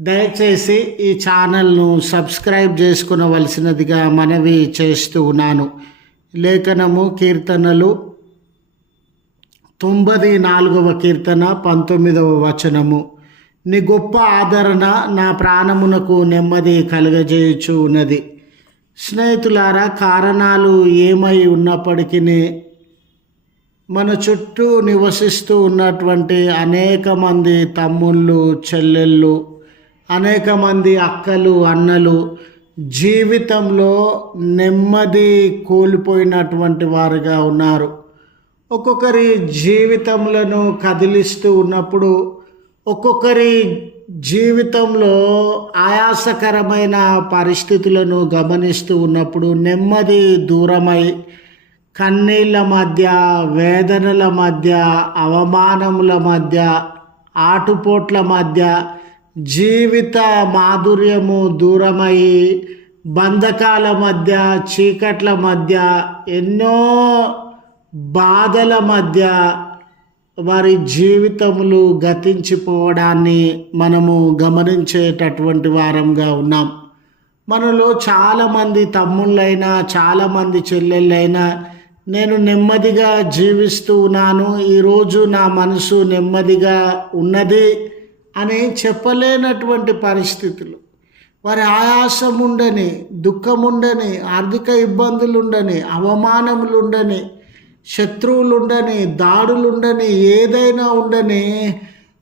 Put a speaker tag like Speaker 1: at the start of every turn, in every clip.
Speaker 1: దయచేసి ఈ ఛానల్ను సబ్స్క్రైబ్ చేసుకునవలసినదిగా మనవి చేస్తూ ఉన్నాను. లేఖనము కీర్తనలు తొంభై నాలుగవ కీర్తన పంతొమ్మిదవ వచనము. నీ గొప్ప ఆదరణ నా ప్రాణమునకు నెమ్మది కలుగజేయచ్చు ఉన్నది స్నేహితులారా కారణాలు ఏమై ఉన్నప్పటికీ మన చుట్టూ నివసిస్తూ ఉన్నటువంటి అనేక మంది తమ్ముళ్ళు చెల్లెళ్ళు అనేక మంది అక్కలు అన్నలు జీవితంలో నెమ్మది కోల్పోయినటువంటి వారుగా ఉన్నారు. ఒక్కొక్కరి జీవితములను కదిలిస్తూ ఉన్నప్పుడు ఒక్కొక్కరి జీవితంలో ఆయాసకరమైన పరిస్థితులను గమనిస్తూ ఉన్నప్పుడు నెమ్మది దూరమై కన్నీళ్ళ మధ్య వేదనల మధ్య అవమానముల మధ్య ఆటుపోట్ల మధ్య జీవిత మాధుర్యము దూరమై బంధకాల మధ్య చీకట్ల మధ్య ఎన్నో బాధల మధ్య వారి జీవితములు గతించిపోవడాన్ని మనము గమనించేటటువంటి వారంగా ఉన్నాం. మనలో చాలామంది తమ్ముళ్ళైనా చాలామంది చెల్లెళ్ళైనా నేను నెమ్మదిగా జీవిస్తూ ఉన్నాను. ఈరోజు నా మనసు నెమ్మదిగా ఉన్నది. అని చెప్పలేనటువంటి పరిస్థితులు. వారి ఆయాసం ఉండని దుఃఖం ఉండని ఆర్థిక ఇబ్బందులు ఉండని అవమానములు ఉండని శత్రువులు ఉండని దాడులు ఉండని ఏదైనా ఉండని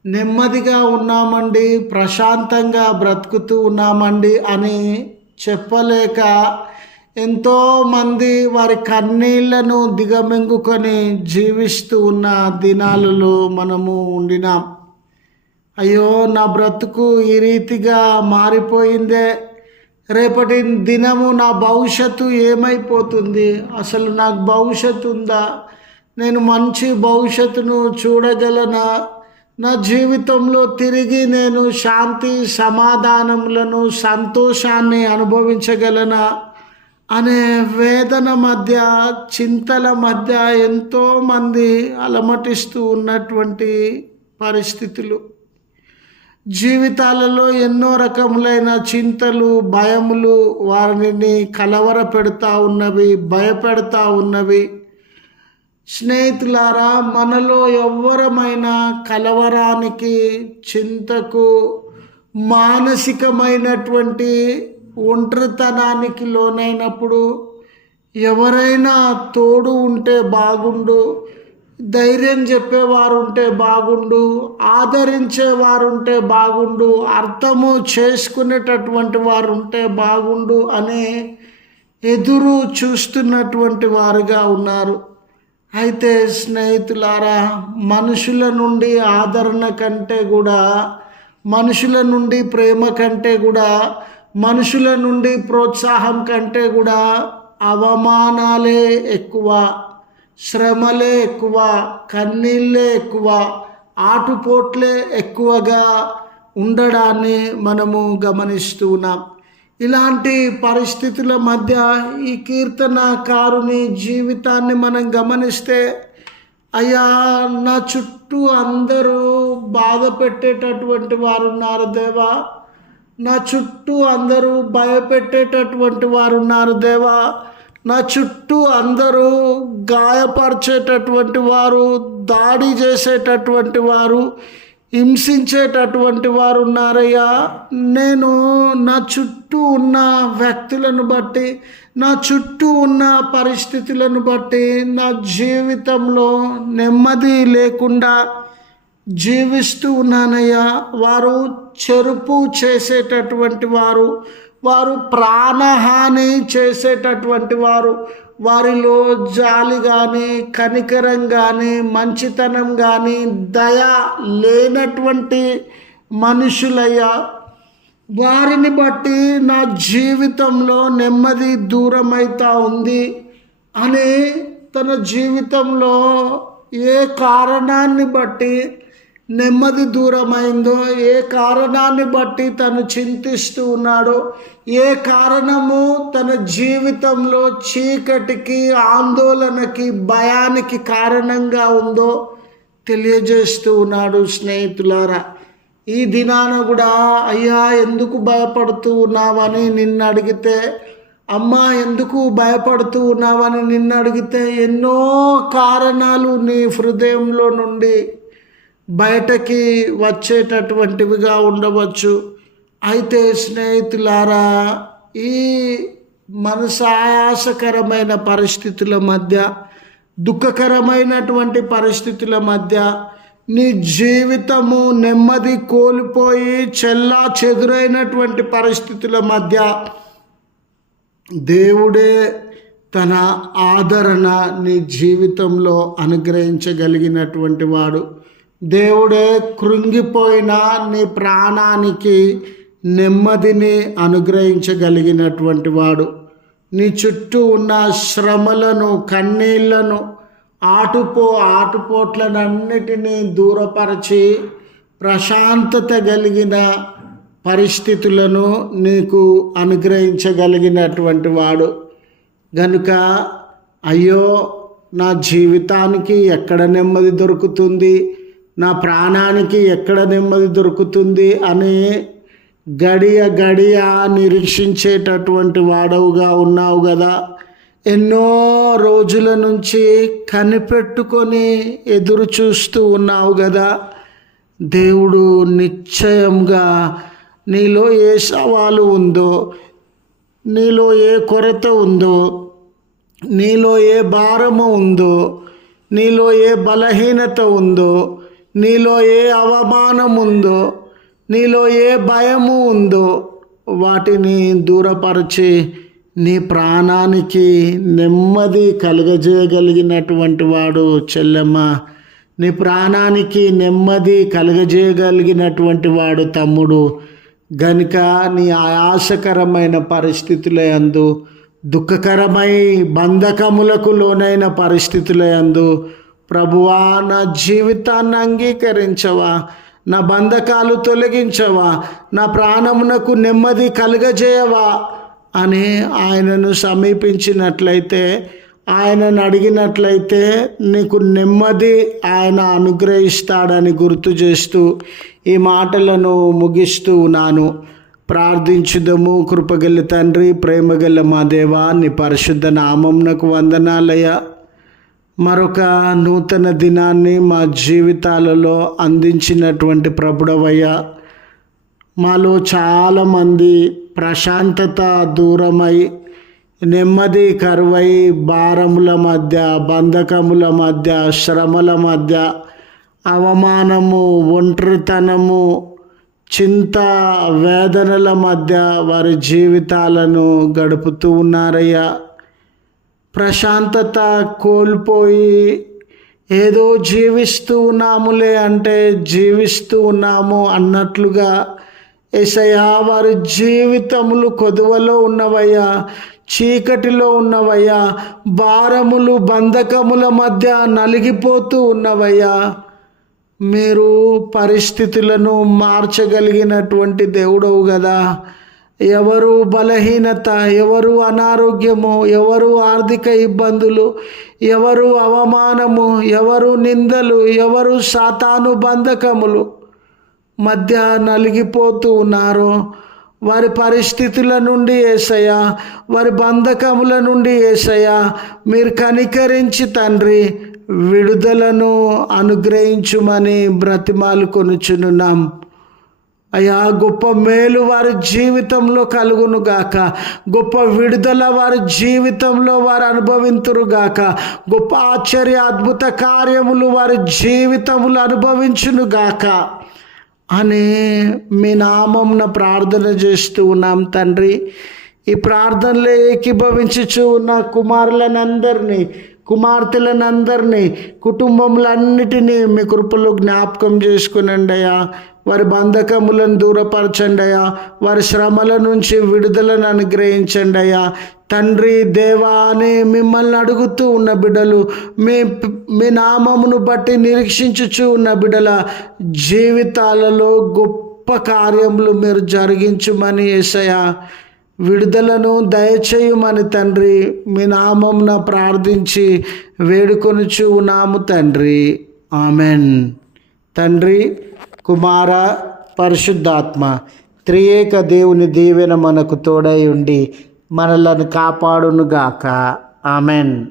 Speaker 1: నెమ్మదిగా ఉన్నామండి ప్రశాంతంగా బ్రతుకుతూ ఉన్నామండి అని చెప్పలేక ఎంతోమంది వారి కన్నీళ్ళను దిగమింగుకొని జీవిస్తూ ఉన్న దినాలలో మనము ఉండినాం. అయ్యో నా బ్రతుకు ఈ రీతిగా మారిపోయిందే. రేపటి దినము నా భవిష్యత్తు ఏమైపోతుంది? అసలు నాకు భవిష్యత్తు ఉందా? నేను మంచి భవిష్యత్తును చూడగలనా? నా జీవితంలో తిరిగి నేను శాంతి సమాధానములను సంతోషాన్ని అనుభవించగలనా? అనే వేదన మధ్య చింతల మధ్య ఎంతోమంది అలమటిస్తూ ఉన్నటువంటి పరిస్థితులు. జీవితాలలో ఎన్నో రకములైన చింతలు భయములు వారిని కలవర పెడతా ఉన్నవి భయపెడతా ఉన్నవి. స్నేహితులారా మనలో ఎవ్వరమైన కలవరానికి చింతకు మానసికమైనటువంటి ఒంటరితనానికి లోనైనప్పుడు ఎవరైనా తోడు ఉంటే బాగుండు. ధైర్యం చెప్పేవారు ఉంటే బాగుండు ఆదరించేవారు ఉంటే బాగుండు అర్థము చేసుకునేటటువంటి వారు ఉంటే బాగుండు అనే ఎదురు చూస్తున్నటువంటి వారుగా ఉన్నారు. అయితే స్నేహితులారా మనుషుల నుండి ఆదరణ కంటే కూడా మనుషుల నుండి ప్రేమ కంటే కూడా మనుషుల నుండి ప్రోత్సాహం కంటే కూడా అవమానాలే ఎక్కువ. శ్రమలే ఎక్కువ కన్నీళ్ళే ఎక్కువ ఆటుపోట్లే ఎక్కువగా ఉండడాన్ని మనము గమనిస్తూ ఉన్నాం. ఇలాంటి పరిస్థితుల మధ్య ఈ కీర్తనకారుని జీవితాన్ని మనం గమనిస్తే అయ్యా నా చుట్టూ అందరూ బాధ పెట్టేటటువంటి వారు ఉన్నారు దేవా. నా చుట్టూ అందరూ భయపెట్టేటటువంటి వారు ఉన్నారు దేవా. నా చుట్టూ అందరూ గాయపరిచేటటువంటి వారు దాడి చేసేటటువంటి వారు హింసించేటటువంటి వారు ఉన్నారయ్యా. నేను నా చుట్టూ ఉన్న వ్యక్తులను బట్టి నా చుట్టూ ఉన్న పరిస్థితులను బట్టి నా జీవితంలో నెమ్మది లేకుండా జీవిస్తూ ఉన్నానయ్యా. వారు చెరుపు చేసేటటువంటి వారు వారు ప్రాణహాని చేసేటటువంటి వారు. వారిలో జాలి కానీ కనికరం కానీ మంచితనం కానీ దయ లేనటువంటి మనుషులయ్యా. వారిని బట్టి నా జీవితంలో నెమ్మది దూరమైతా ఉంది అని తన జీవితంలో ఏ కారణాన్ని బట్టి నెమ్మది దూరమైందో ఏ కారణాన్ని బట్టి తను చింతిస్తూ ఉన్నాడో ఏ కారణము తన జీవితంలో చీకటికి ఆందోళనకి భయానికి కారణంగా ఉందో తెలియజేస్తూ ఉన్నాడు స్నేహితులారా. ఈ దినాన కూడా అయ్యా ఎందుకు భయపడుతూ ఉన్నావని నిన్ను అడిగితే అమ్మ ఎందుకు భయపడుతూ ఉన్నావని నిన్ను అడిగితే ఎన్నో కారణాలు నీ హృదయంలో నుండి బయటకి వచ్చేటటువంటివిగా ఉండవచ్చు. అయితే స్నేహితులారా ఈ మనసాయాసకరమైన పరిస్థితుల మధ్య దుఃఖకరమైనటువంటి పరిస్థితుల మధ్య నీ జీవితము నెమ్మది కోల్పోయి చెల్లా చెదురైనటువంటి పరిస్థితుల మధ్య దేవుడే తన ఆదరణ నీ జీవితంలో అనుగ్రహించగలిగినటువంటి వాడు. దేవుడే కృంగిపోయిన నీ ప్రాణానికి నెమ్మదిని అనుగ్రహించగలిగినటువంటి వాడు. నీ చుట్టూ ఉన్న శ్రమలను కన్నీళ్ళను ఆటుపో ఆటుపోట్లనన్నిటినీ దూరపరచి ప్రశాంతత కలిగిన పరిస్థితులను నీకు అనుగ్రహించగలిగినటువంటి వాడు. గనుక అయ్యో నా జీవితానికి ఎక్కడ నెమ్మది దొరుకుతుంది? నా ప్రాణానికి ఎక్కడ నెమ్మది దొరుకుతుంది అని గడియ గడియ నిరీక్షించేటటువంటి వాడవుగా ఉన్నావు కదా ఎన్నో రోజుల నుంచి కనిపెట్టుకొని ఎదురు చూస్తూ ఉన్నావు కదా దేవుడు నిశ్చయంగా నీలో ఏ సవాలు ఉందో నీలో ఏ కొరత ఉందో నీలో ఏ భారము ఉందో నీలో ఏ బలహీనత ఉందో నీలో ఏ అవమానం ఉందో నీలో ఏ భయము ఉందో వాటిని దూరపరిచి నీ ప్రాణానికి నెమ్మది కలుగజేయగలిగినటువంటి వాడు చెల్లెమ్మ. నీ ప్రాణానికి నెమ్మది కలుగజేయగలిగినటువంటి వాడు తమ్ముడు. గనుక నీ ఆయాసకరమైన పరిస్థితులందు దుఃఖకరమై బంధకములకు లోనైన పరిస్థితులందు అందు ప్రభువా నా జీవితాన్ని అంగీకరించవా? నా బంధకాలు తొలగించవా? నా ప్రాణమునకు నెమ్మది కలుగజేయవా? అని ఆయనను సమీపించినట్లయితే ఆయనను అడిగినట్లయితే నీకు నెమ్మది ఆయన అనుగ్రహిస్తాడని గుర్తు చేస్తూ ఈ మాటలను ముగిస్తూ ఉన్నాను. ప్రార్థించుదము కృపగల తండ్రి ప్రేమగల మా దేవా నీ పరిశుద్ధ నామంనకు వందనాలయ్యా. మరొక నూతన దినాన్ని మా జీవితాలలో అందించినటువంటి ప్రభుడవయ్యా. మాలో చాలామంది ప్రశాంతత దూరమై నెమ్మది కరువై భారముల మధ్య బంధకముల మధ్య శ్రమల మధ్య అవమానము ఒంటరితనము చింత వేదనల మధ్య వారి జీవితాలను గడుపుతూ ఉన్నారయ్యా. ప్రశాంతత కోల్పోయి ఏదో జీవిస్తూ ఉన్నాములే అంటే జీవిస్తూ ఉన్నాము అన్నట్లుగా ఎసయా వారి జీవితములు కొదువలో ఉన్నవయ్యా చీకటిలో ఉన్నవయ్యా భారములు బంధకముల మధ్య నలిగిపోతూ ఉన్నవయ్యా. మీరు పరిస్థితులను మార్చగలిగినటువంటి దేవుడవు కదా ఎవరు బలహీనత ఎవరు అనారోగ్యము ఎవరు ఆర్థిక ఇబ్బందులు ఎవరు అవమానము ఎవరు నిందలు ఎవరు సాతాను బంధకములు మధ్య నలిగిపోతూ ఉన్నారో. వారి పరిస్థితుల నుండి ఏసయ్యా వారి బంధకముల నుండి ఏసయ్యా మీరు కనికరించి తండ్రి విడుదలను అనుగ్రహించుమని బ్రతిమాలు కొనుచునున్నాం అయా గొప్ప మేలు వారి జీవితంలో కలుగును గాక. గొప్ప విడుదల వారి జీవితంలో వారు అనుభవింతురు గాక. గొప్ప ఆశ్చర్య అద్భుత కార్యములు వారి జీవితములు అనుభవించును గాక. అని మీ నామంన ప్రార్థన చేస్తూ ఉన్నాం తండ్రి. ఈ ప్రార్థనలో ఏకీభవించుచు ఉన్న కుమారులనందరినీ కుమార్తెలనందరినీ కుటుంబములన్నిటినీ మీ కృపలో జ్ఞాపకం చేసుకునండి అయ్యా. వారి బంధకములను దూరపరచండి వారి శ్రమల నుంచి విడుదలను అనుగ్రహించండి తండ్రి దేవా అని మిమ్మల్ని అడుగుతూ ఉన్న బిడ్డలు మీ మీ నామమును బట్టి నిరీక్షించుచూ ఉన్న బిడ్డల జీవితాలలో గొప్ప కార్యములు మీరు జరిగించుమని ఏసయ్యా. విడుదలను దయచేయమని తండ్రి మీ నామంన ప్రార్థించి వేడుకొనుచు ఉన్నాము తండ్రి. ఆమెన్. తండ్రి కుమార పరిశుద్ధాత్మ త్రియేక దేవుని దీవెన మనకు తోడై ఉండి మనలను కాపాడునుగాక. ఆమెన్.